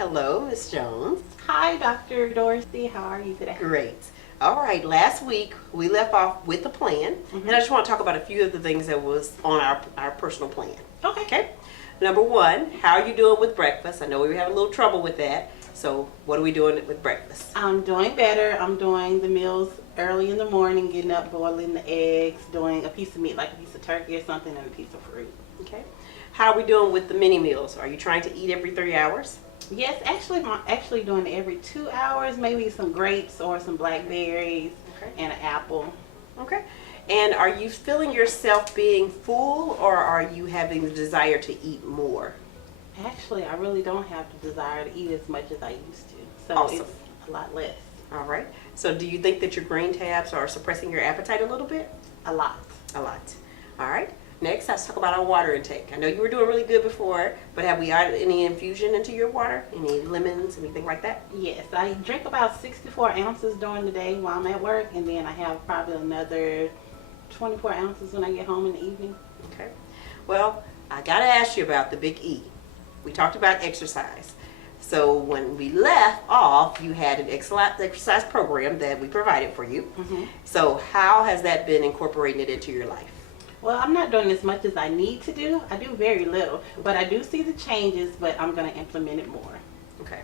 Hello, Miss Jones. Hi, Dr. Dorsey. How are you today? Great. All right, last week we left off with the plan, and I just want to talk about a few of the things that was on our personal plan. Okay. Number one, how are you doing with breakfast? I know we were having a little trouble with that. So what are we doing with breakfast? I'm doing better. I'm doing the meals early in the morning, getting up, boiling the eggs, doing a piece of meat, like a piece of turkey or something, and a piece of fruit. Okay. How are we doing with the mini meals? Are you trying to eat every 3 hours? Yes, actually, I'm actually doing it every 2 hours, maybe some grapes or some blackberries and an apple. Okay. And are you feeling yourself being full, or are you having the desire to eat more? Actually, I really don't have the desire to eat as much as I used to, so Awesome. It's a lot less. All right. So do you think that your green tabs are suppressing your appetite a little bit? A lot. A lot. All right. Next, let's talk about our water intake. I know you were doing really good before, but have we added any infusion into your water? Any lemons, anything like that? Yes, I drink about 64 ounces during the day while I'm at work, and then I have probably another 24 ounces when I get home in the evening. Okay. Well, I got to ask you about the big E. We talked about exercise. So when we left off, you had an exercise program that we provided for you. So how has that been incorporating it into your life? Well, I'm not doing as much as I need to do. I do very little, but I do see the changes, but I'm going to implement it more. Okay.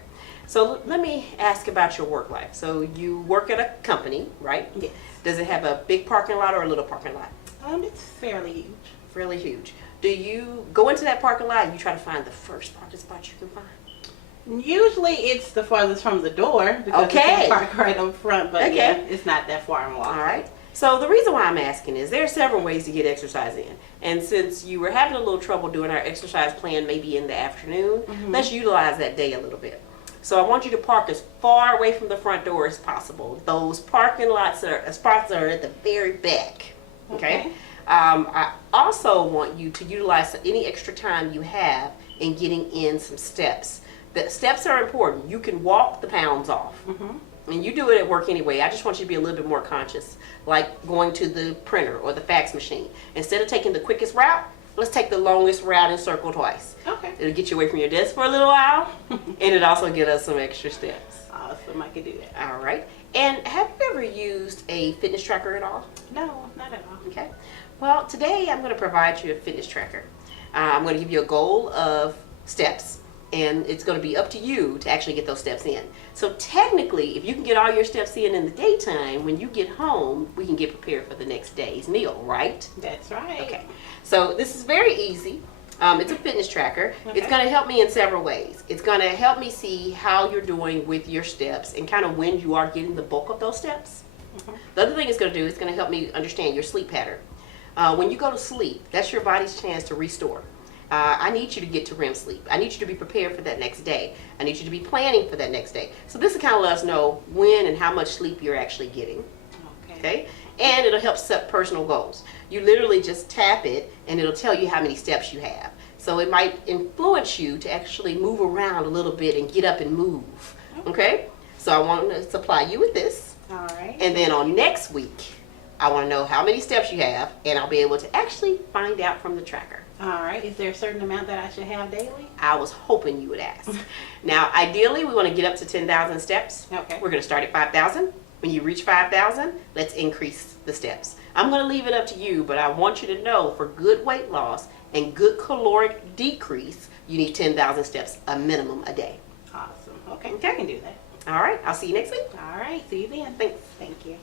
So let me ask about your work life. So you work at a company, right? Yes. Does it have a big parking lot or a little parking lot? It's fairly huge. Fairly huge. Do you go into that parking lot and you try to find the first parking spot you can find? Usually it's the farthest from the door because you can park right up front, but yeah, it's not that far along. All right. So the reason why I'm asking is there are several ways to get exercise in. And since you were having a little trouble doing our exercise plan maybe in the afternoon, let's utilize that day a little bit. So I want you to park as far away from the front door as possible. Those parking spots are at the very back. Okay? I also want you to utilize any extra time you have in getting in some steps. The steps are important. You can walk the pounds off. And you do it at work anyway. I just want you to be a little bit more conscious, like going to the printer or the fax machine. Instead of taking the quickest route, let's take the longest route and circle twice. Okay. It'll get you away from your desk for a little while, and it also get us some extra steps. Awesome, I can do that. All right. And have you ever used a fitness tracker at all? No, not at all. Okay. Well, today I'm going to provide you a fitness tracker. I'm going to give you a goal of steps, and it's going to be up to you to actually get those steps in. So technically, if you can get all your steps in the daytime, when you get home, we can get prepared for the next day's meal, right? That's right. Okay. So this is very easy. It's a fitness tracker. It's going to help me in several ways. It's going to help me see how you're doing with your steps and kind of when you are getting the bulk of those steps. The other thing it's going to do is going to help me understand your sleep pattern. When you go to sleep, that's your body's chance to restore. I need you to get to REM sleep. I need you to be prepared for that next day. I need you to be planning for that next day. So this will kind of let us know when and how much sleep you're actually getting. Okay? And it'll help set personal goals. You literally just tap it and it'll tell you how many steps you have. So it might influence you to actually move around a little bit and get up and move. Okay? So I want to supply you with this. All right. And then on next week, I want to know how many steps you have, and I'll be able to actually find out from the tracker. All right. Is there a certain amount that I should have daily? I was hoping you would ask. Now, ideally, we want to get up to 10,000 steps. Okay. We're going to start at 5,000. When you reach 5,000, let's increase the steps. I'm going to leave it up to you, but I want you to know for good weight loss and good caloric decrease, you need 10,000 steps, a minimum a day. Awesome. Okay. I can do that. All right. I'll see you next week. All right. See you then. Thanks. Thank you.